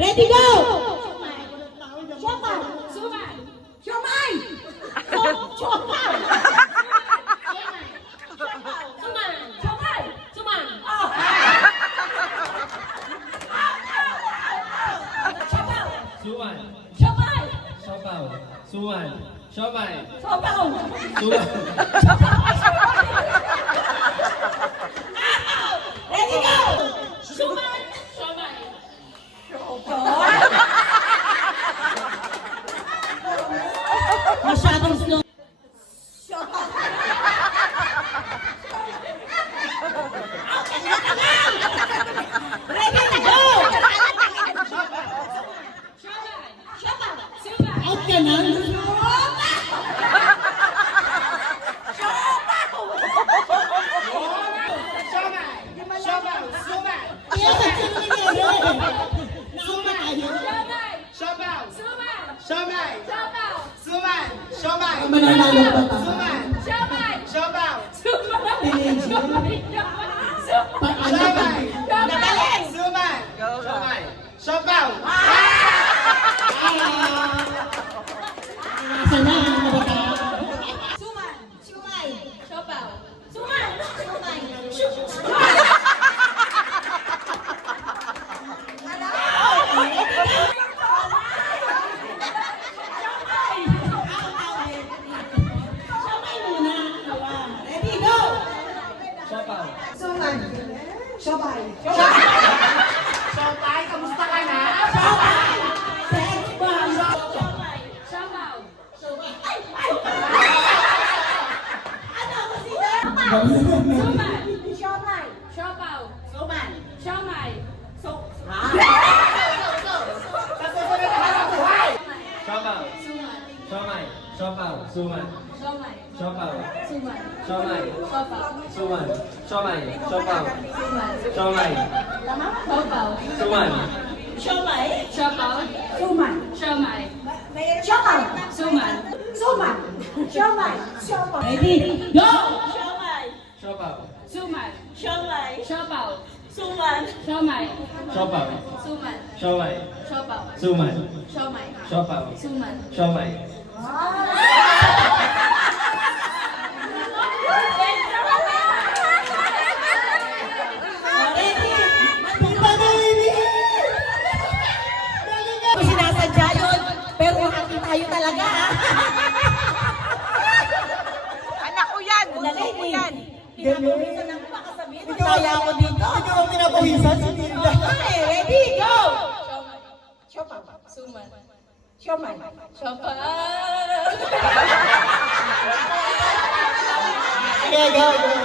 Ready, go! Suman. Siopaw. Suman. Siomay. Suman. Ready, go! Masyadong slow. Ready, go! Out ka na? Kaya ba't sino nangyari? Nauna tayo? Mananalo pa tayo. Sana ang nabata. Ready, go! Siopaw. Set, one. Siopaw. Siomay. Siopaw. Suman. Siopaw. Siomay. Suman. Siomay. Siopaw. Siomay. Suman. Ready, go! Siopaw. Siopaw. Siomay. Suman. Siopaw. Siomay. Sinasadya yun, pero happy tayo talaga, ha? Anak ko yan! Bunso ko yan! Pinapawisan ako makasabihin. Kaya ako dito. Ikaw ang pinapawisan, si Tilda. Okay, ready, go! Sige, go, go.